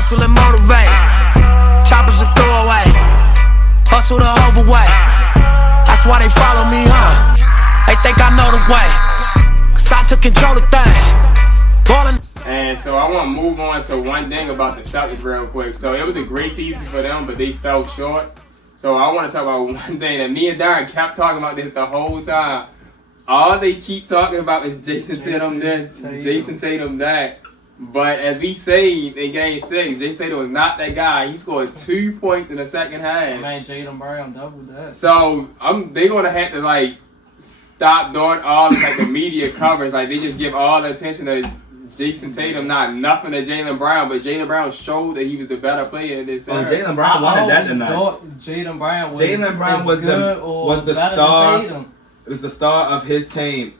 hustle and motivate. Choppers a throwaway. Hustle the overweight. That's why they follow me, huh? They think I know the way. Cause I took control of things. Ballin'. And so I want to move on to one thing about the Celtics real quick. So it was a great season for them, but they fell short. So I want to talk about one thing that me and Darren kept talking about this the whole time. All they keep talking about is Jason Tatum this, Jason Tatum that. But as we say in Game 6, Jason Tatum was not that guy. He scored 2 points in the second half. Man, Jaylen Brown doubled that. So they're going to have to stop doing all the media coverage. Like they just give all the attention to Jason Tatum, not nothing to Jaylen Brown, but Jaylen Brown showed that he was the better player in this series. Jaylen Brown wanted that tonight. Jaylen Brown was the star. It was the star of his team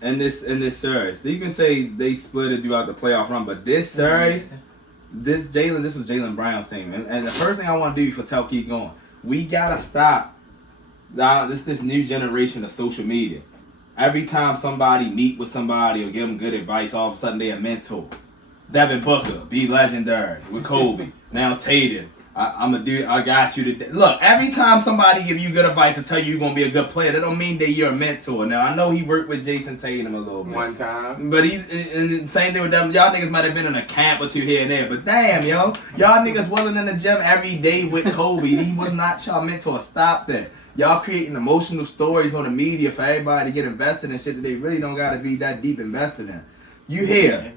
in this series. You can say they split it throughout the playoff run, but this series, this was Jaylen Brown's team. And the first thing I want to do before Tel keep going, we gotta stop. Now this new generation of social media. Every time somebody meet with somebody or give them good advice, all of a sudden they a mentor. Devin Booker, be legendary with Kobe. Now Tatum, I got you to look. Every time somebody give you good advice and tell you you're gonna be a good player, that don't mean that you're a mentor. Now I know he worked with Jason Tatum a little bit one time, but and same thing with them. Y'all niggas might have been in a camp or two here and there, but damn, y'all niggas wasn't in the gym every day with Kobe. He was not y'all mentor. Stop that. Y'all creating emotional stories on the media for everybody to get invested in shit that they really don't gotta be that deep invested in. You here.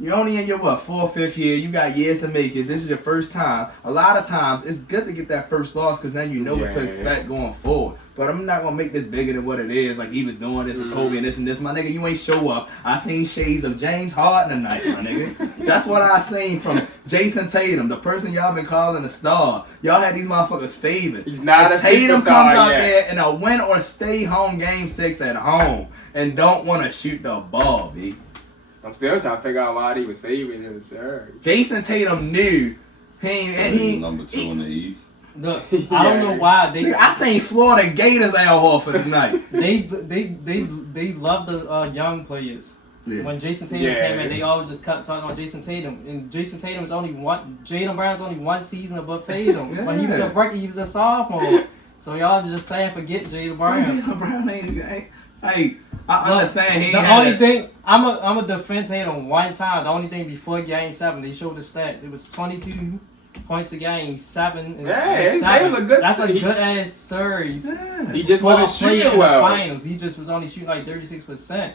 You're only in your 4th or 5th year. You got years to make it. This is your first time. A lot of times, it's good to get that first loss because then you know what to expect going forward. But I'm not going to make this bigger than what it is. Like he was doing this with Kobe and this and this. My nigga, you ain't show up. I seen shades of James Harden tonight, my nigga. That's what I seen from Jason Tatum, the person y'all been calling a star. Y'all had these motherfuckers favored. He's not a Tatum comes out yet. there in a win or stay home Game 6 at home and don't want to shoot the ball, B. I'm still trying to figure out why he was favored in the series. Jason Tatum knew he number 2 in the East. Look, I don't know why I seen Florida Gators out Horford tonight. they love the young players. Yeah. When Jason Tatum came in, they always just kept talking about Jason Tatum. And Jason Tatum is only one. Jaylen Brown's only one season above Tatum. When he was a rookie, he was a sophomore. So y'all just saying forget Jaylen Brown. Jaylen Brown ain't. I understand he the only thing I'm a defend Tatum one time. The only thing before Game 7, they showed the stats. It was 22 points a game, 7. That was a good. That's a good ass series. Yeah. He just wasn't shooting well. In the finals, he just was only shooting like 36%.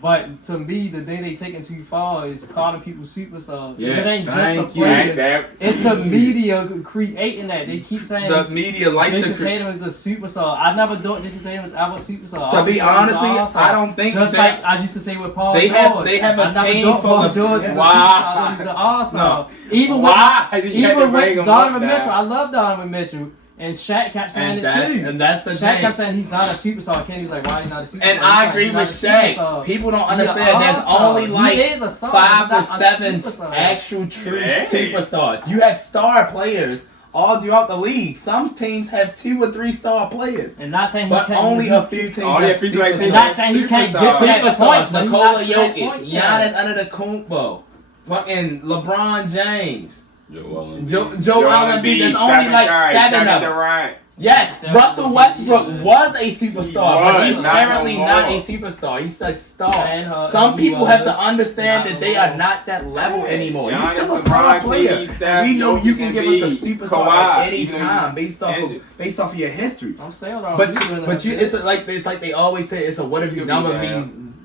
But to me, the thing they taking too far is calling people superstars. Yeah, it ain't just the players. It's the media creating that. They keep saying the media likes Jason Tatum is a superstar. I never thought Jason Tatum was ever a superstar. To be honestly, I don't think just that, like I used to say with Paul George. They have a team full of George. Wow. He's an all-star. No. Even with Donovan Mitchell, I love Donovan Mitchell. And Shaq kept saying it too. And that's the Shaq thing. kept saying he's not a superstar. Kenny was like, why he not a superstar? And I agree with Shaq. People don't understand there's only like 5 to 7 actual true superstars. You have star players all throughout the league. Some teams have 2 or 3 star players. And not saying but only a few teams have superstars. Not saying he can't get to that point. Nikola Jokic, Giannis Antetokounmpo, fucking LeBron James. Joe Allen B. There's only like 7 of them. Yes, Russell Westbrook was a superstar, but he's currently not a superstar. He's a star. Some people have to understand that they are not that level anymore. He's still a star player. We know you can give us the superstar at any time based off of your history. I'm saying all but you, it's like they always say, it's a what have you done for me?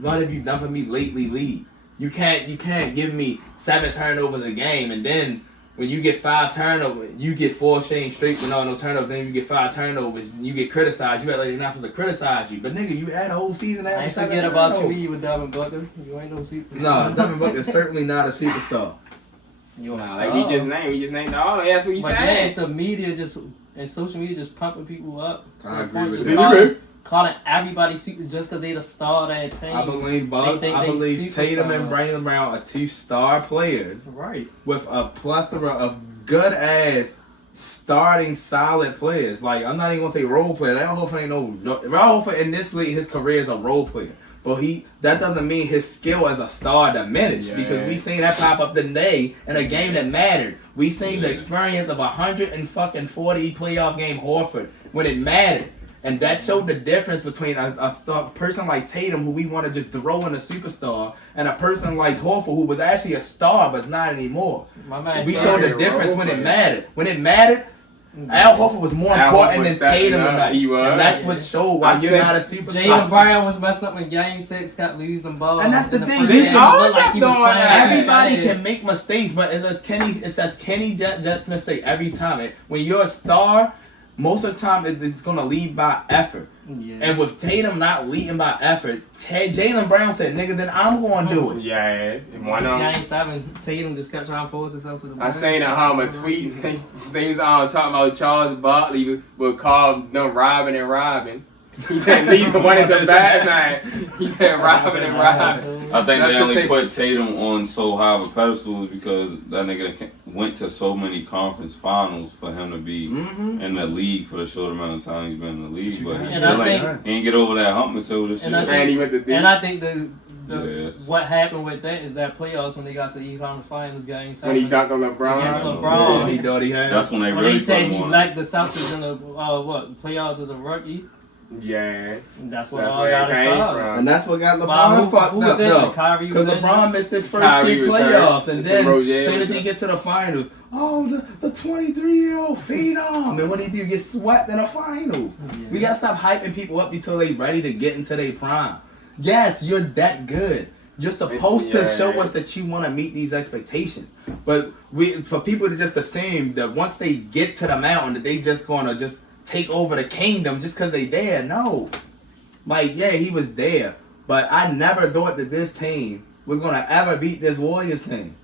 What have you done for me lately? League. You can't give me 7 turnovers a game and then. When you get 5 turnovers, you get 4 games straight with no turnovers, then you get 5 turnovers, and you get criticized. You act like they're not supposed to criticize you. But nigga, you had a whole season after 7 turnovers. Forget about you with Devin Booker. You ain't no superstar. No, Devin Booker is certainly not a superstar. Like we just named all. That's what you saying. Yeah, it's the media and social media just pumping people up. I agree with you. Calling everybody super just because they the star of that team. I believe Tatum and Jaylen Brown are 2 star players. Right. With a plethora of good ass starting solid players. Like I'm not even gonna say role player. That Horford ain't no Horford in this league. His career is a role player. But that doesn't mean his skill as a star diminished because we seen that pop up today in a game that mattered. We seen the experience of 140 playoff game Horford when it mattered. And that showed the difference between a person like Tatum, who we want to just throw in a superstar, and a person like Horford, who was actually a star but not anymore. We showed the difference when it mattered. When it mattered, Al Horford was more important than Tatum tonight. And that's what showed why you're not a superstar. Jaylen Brown was messing up in Game 6, kept losing them balls. And that's the thing. Everybody can make mistakes, but it says Kenny Jet Smith say every time. When you're a star, most of the time it's going to lead by effort. Yeah. And with Tatum not leading by effort, Jaylen Brown said, nigga, then I'm going to do it. Yeah. Game 7, Tatum just kept trying to force himself to the I seen a tweet. They was talking about Charles Barkley would call them robbing. He said neither one is a bad man. He said robbing. I think they only put Tatum on so high of a pedestal because that nigga went to so many conference finals for him to be in the league for the short amount of time he's been in the league. But he ain't get over that hump until this year. I think what happened with that is that playoffs when they got to the East Conference Finals Game 7. When he dunked on LeBron. Against LeBron. He thought he had. That's when they when really they said he lacked the Celtics in the playoffs of the rookie. Yeah. That's what all got us started. And that's what got LeBron fucked up, though. Because LeBron missed his first 2 playoffs. And then, as soon as he get to the finals, the 23-year-old phenom. And what he do? Get swept in the finals. Yeah. We got to stop hyping people up until they ready to get into their prime. Yes, you're that good. You're supposed to show us that you want to meet these expectations. But for people to just assume that once they get to the mountain, that they just going to just take over the kingdom just because they there. No. Like, yeah, he was there. But I never thought that this team was going to ever beat this Warriors team.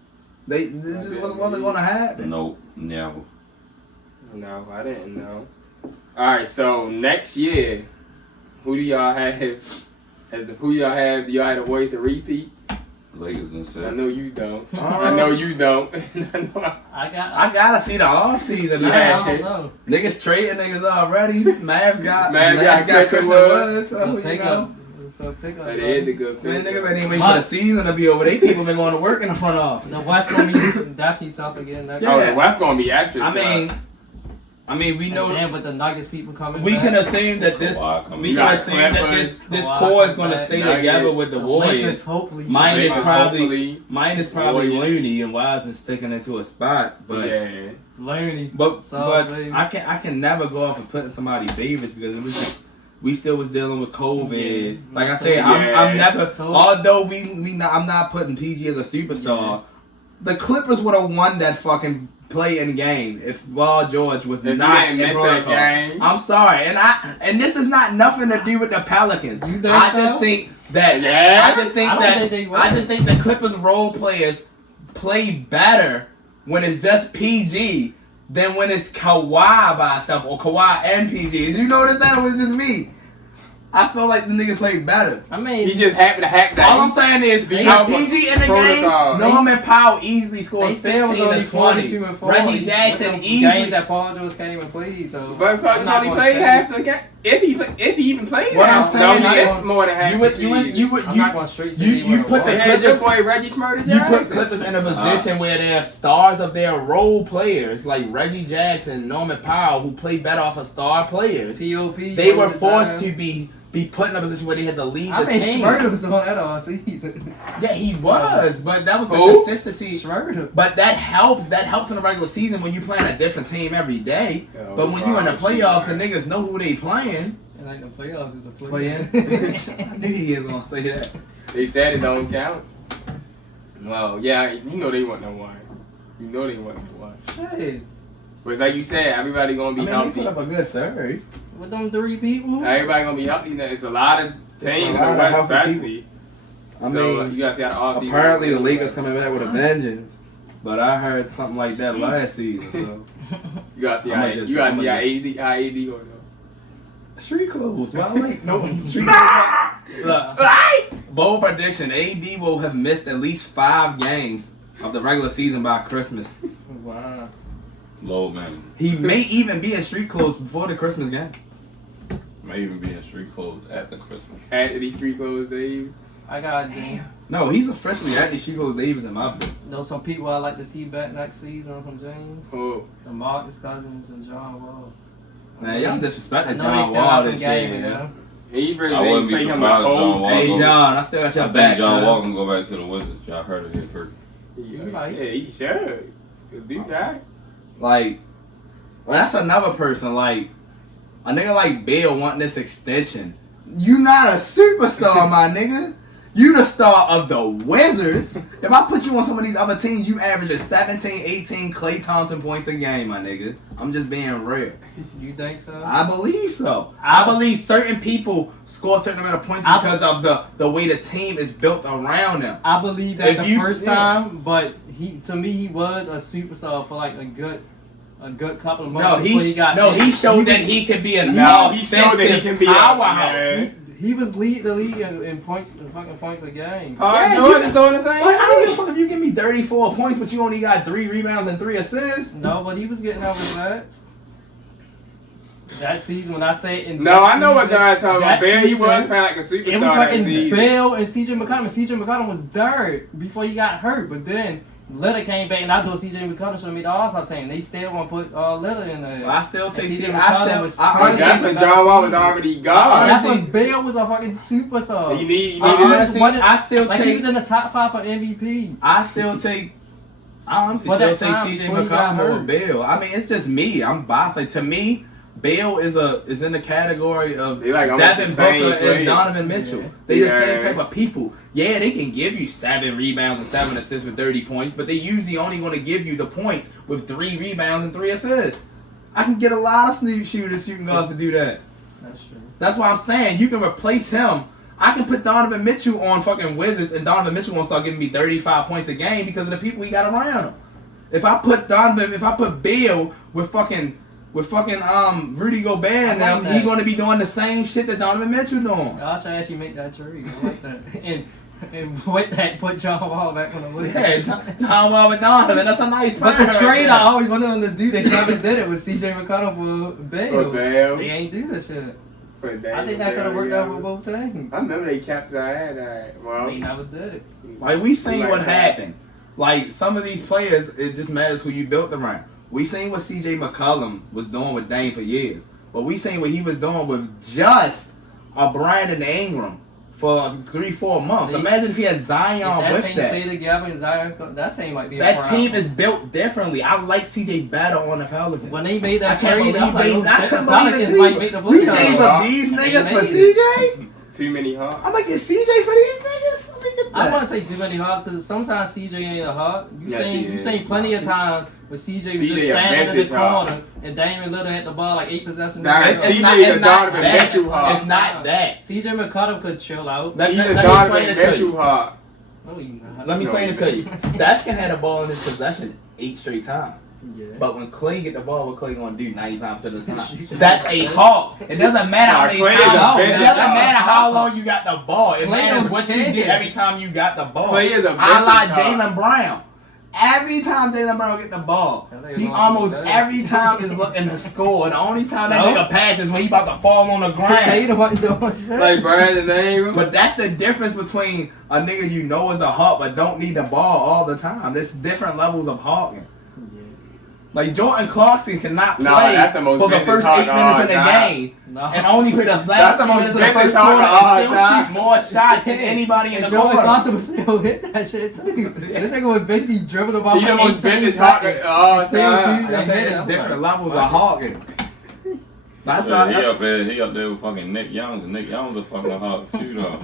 It just wasn't going to happen. Nope, never. No, I didn't know. All right, so next year, who do y'all have? Do y'all have the Warriors to repeat? Lakers and 6. I know you don't. I know you don't. I gotta see the offseason. Yeah. I don't know. Niggas trading niggas already. Mavs got Christian Wood, so you know. That is a good pick. Man, niggas ain't even waiting for the season to be over. They people been going to work in the front office. The West gonna be definitely tough again. The West gonna be extra tough. I mean, we know. And with the Nuggets people coming, we can assume that this core is going to stay together with the Warriors. Minus probably Looney and Wiseman sticking into a spot, but Looney. But I can never go off and put in somebody's favorites because it was just, we still was dealing with COVID. Yeah. Like I said, I'm never. Although I'm not putting PG as a superstar. Yeah. The Clippers would have won that fucking play-in game if Paul George was not in protocol. I'm sorry, and this is not nothing to do with the Pelicans. I just think the Clippers role players play better when it's just PG than when it's Kawhi by itself or Kawhi and PG. Did you notice that, or was it just me? I feel like the niggas played better. I mean, he just happened to hack that. All I'm saying is, PG in the game, Norman Powell easily scored 15 to 20. Reggie Jackson easily. James that Paul George can't even play, so. But Paul only played half the game. If he even played. What I'm saying is more than half. I'm not going straight. You put the Clippers. Reggie Smurder. You put Clippers in a position where they're stars of their role players like Reggie Jackson, Norman Powell, who play better off of star players. T.O.P. They were forced to be put in a position where they had to lead the team. Smurder was doing that all season. Yeah, he was, but that was the consistency. Smurder. But that helps in the regular season when you playing a different team every day. But when you in the playoffs and niggas know who they playing. And like the playoffs is the play-in. I knew he was gonna say that. They said it don't count. Well, yeah, you know they want no one. You know they want no one. Hey. But like you said, everybody gonna be healthy. They put up a good series. With them 3 people? Everybody gonna be healthy. It's a lot of teams in the West, especially. I mean, you gotta see how the offseason. Apparently, the Lakers coming back with a vengeance. But I heard something like that last season. So you gotta see how AD going though. Street clothes. Well, like no street clothes. Look, bold prediction: AD will have missed at least 5 games of the regular season by Christmas. Wow. Low man. He may even be in street clothes before the Christmas game. May even be in street clothes at the Christmas. After these street clothes days. I got No, he's officially at the Chico Davis in my book. know some people I like to see back next season. Some James, Oh. the Marcus Cousins, and John Wall. Man, y'all I disrespecting know they John still Wall have some this game year. in Yeah. them. He really I wouldn't play be him the surprised whole John Wall Hey season. John, I still got your I back. think John man. Wall can go back to the Wizards. Y'all heard of his hurt. Yeah, Right. he should. He'll do that. Like, well, that's another person. Like, a nigga like Bill wanting this extension. You not a superstar, my nigga. You the star of the Wizards. If I put you on some of these other teams, you average 17, 18 Klay Thompson points a game, my nigga. I'm just being real. You think so? I believe so. I believe certain people score a certain amount of points because of the way the team is built around them. I believe that If the you- first yeah. time, but to me he was a superstar for like a good couple of months. No, before he got he showed that he could be an No, he showed that he can be a powerhouse. yeah. He was lead the league in points, in fucking points a game. Yeah, George is doing the same Like, I don't give a thing. fuck if you give me 34 points, but you only got 3 rebounds and 3 assists. No, but he was getting out with that. That season, when I say in No, that I know what season, John talking about. that Bear, he was season, playing like a superstar It was that fucking season. Bell and CJ McCollum. And CJ McCollum was third before he got hurt. But then Lillard came back, and I thought CJ McCollum should have made the All-Star team. They still want to put Lillard in there. I still take CJ CJ. McCollum was I But that's when John Wall was already gone. That's when Bell was a fucking superstar. You need honestly, I still like he take. was in the top 5 for MVP. I honestly For still that take time CJ before he got McCollum over hurt. Bale. I mean, it's just me. I'm biased. Like, to me, Bale is in the category of They like almost Devin the same Booker player. and Donovan Mitchell. Yeah. They the Yeah. same type of people. Yeah, they can give you 7 rebounds and 7 assists with 30 points, but they usually only going to give you the points with 3 rebounds and 3 assists. I can get a lot of shooting guards to do that. That's true. That's why I'm saying you can replace him. I can put Donovan Mitchell on fucking Wizards, and Donovan Mitchell won't start giving me 35 points a game because of the people he got around him. If I put Bill with fucking Rudy Gobert I and like them, that. he gonna be doing the same shit that Donovan Mitchell doing. I should actually make that trade. I like that. and with that, put John Wall back on the list. Yeah, John Wall with Donovan, that's a nice But the pair trade right I there. always wanted them to do, they never did it with CJ McCollum for Bale. For Bale. They ain't do that shit. For I Daniel think that could have Bale, worked out yeah. for both teams. I remember they kept that. Well, They never did it. Like, we seen Like what that. happened. Like, some of these players, it just matters who you built around. We seen what CJ McCollum was doing with Dame for years. But we seen what he was doing with just a Brandon Ingram for 3-4 months. See, Imagine if he had Zion If that with team that. stay together and Zion, that team might be a That problem. team is built differently. I like CJ better on the Pelicans. When they made I that can't trade, believe I was like, they. oh, I shit, couldn't the believe it Pelicans too. might make the You playoffs. gave us these They niggas for made it. CJ? too many hearts. I'm gonna get CJ for these niggas. Let me get I that. want to say too many hearts because sometimes CJ ain't a heart. Yes, he You is. seen plenty of times where CJ was CJ just a standing in the vintage heart. corner and Damian Lillard had the ball like 8 possessions. Nah, in a it's row. CJ is a Donovan that. Mitchell heart. It's not that. CJ McCollum could chill out. Let He's me a explain Donovan it to Mitchell you. heart. No, you not. Let me No, explain it to you. Steph can have the ball in his possession 8 straight times. Yeah. But when Clay get the ball, what Clay gonna do 99% of the time? Shoot. That's a hawk. It doesn't matter how Nah, many Clay is times. a It vintage doesn't hawk. matter how long you got the ball. It Clay matters don't what you care. did every time you got the ball. Clay is a I vintage like hawk. Jaylen Brown. Every time Jaylen Brown get the ball, he almost every time is looking to score. And the only time that So? nigga passes when he about to fall on the ground. Tatum wasn't doing shit. Like Brandon Ingram. But that's the difference between a nigga you know is a hawk but don't need the ball all the time. There's different levels of hawking. Like Jordan Clarkson cannot play Nah, that's the most for the vintage first hawk 8 minutes in the of all time. game No. and only play the That's last the 8 most minutes of the vintage first hawk quarter of all and still time. shoot more shots than anybody in and the Jordan quarter. Clarkson was still hit that shit too. This nigga was basically dribbling the ball He for the most 18 vintage hawk seconds. of all and still time. shooting Like I and said, hitting. it's I'm different like, levels fuck of hawking. That's Yeah, why. he up there with fucking Nick Young. And Nick Young's a fucking hawk too, though.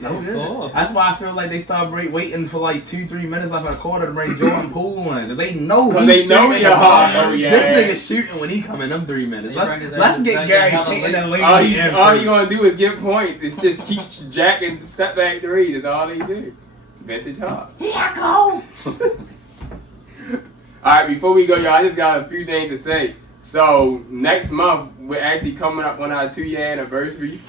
No good. Oh. That's why I feel like they start waiting for like 2-3 minutes left in the quarter to bring Jordan Poole in. Because they know Cause he's they know shooting you're the hot. ball. Oh, yeah. This nigga's shooting when he come in them 3 minutes. They bring his Let's ass get back Gary and Payton and late. All Larry you in gonna do is get points. It's just keep jacking step back threes. That's all they do. Vintage hawk. Here I go. Alright, before we go, y'all, I just got a few things to say. So, next month, we're actually coming up on our 2-year anniversary.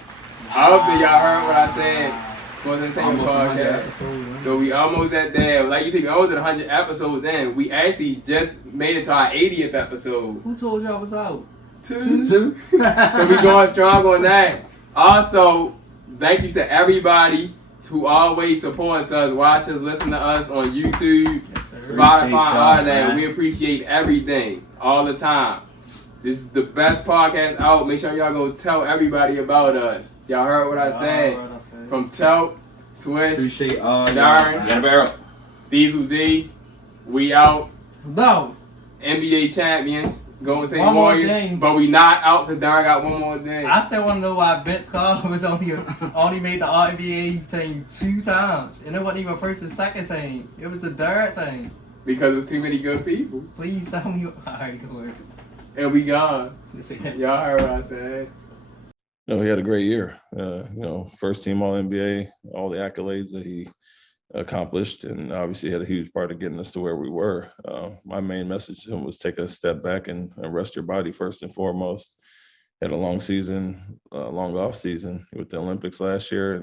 I hope that y'all heard what I said. Sports Entertainment Podcast. So, we almost at there. Like you said, we almost at 100 episodes in. We actually just made it to our 80th episode. Who told y'all was out? 2. Two. So we going strong on that. Also, thank you to everybody who always supports us, watch us, listen to us on YouTube, Yes, sir. Spotify, all that. man. We appreciate everything all the time. This is the best podcast out. Make sure y'all go tell everybody about us. Y'all heard what I said? From Telt, Swish, Appreciate all Darren, Get a barrel. Diesel D, we out. No. NBA champions, Golden State One more Warriors, game. but we not out because Darren got one more thing. I still want to know why Vince Carter was only made the All-NBA team 2 times. And it wasn't even first and second team. It was the third team. Because it was too many good people. Please tell me. Alright, go ahead. And we gone. Let's see it. Y'all heard what I said. No, he had a great year. First team All NBA, all the accolades that he accomplished, and obviously had a huge part of getting us to where we were. My main message to him was take a step back and rest your body first and foremost. Had a long season, long off season with the Olympics last year,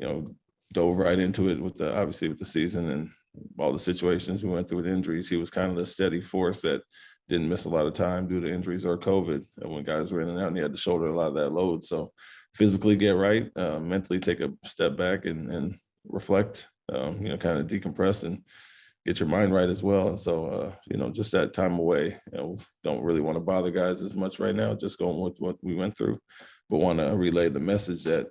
and dove right into it with the season and all the situations we went through with injuries. He was kind of the steady force that didn't miss a lot of time due to injuries or COVID. And when guys were in and out, and he had to shoulder a lot of that load. So physically get right, mentally take a step back and reflect, kind of decompress and get your mind right as well. And so, just that time away, don't really want to bother guys as much right now, just going with what we went through, but want to relay the message that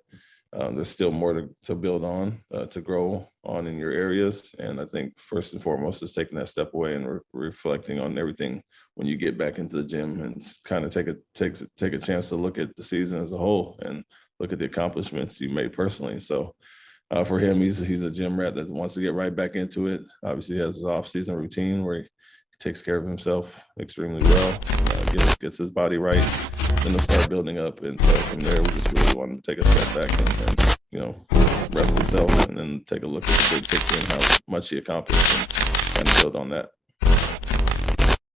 there's still more to build on, to grow on in your areas. And I think first and foremost is taking that step away and reflecting on everything when you get back into the gym, and kind of take a chance to look at the season as a whole and look at the accomplishments you made personally. So for him, he's a gym rat that wants to get right back into it. Obviously he has his off-season routine where he takes care of himself extremely well, gets his body right. Then they'll start building up. And so from there, we just really want to take a step back and rest himself, and then take a look at the big picture and how much he accomplished and kind of build on that.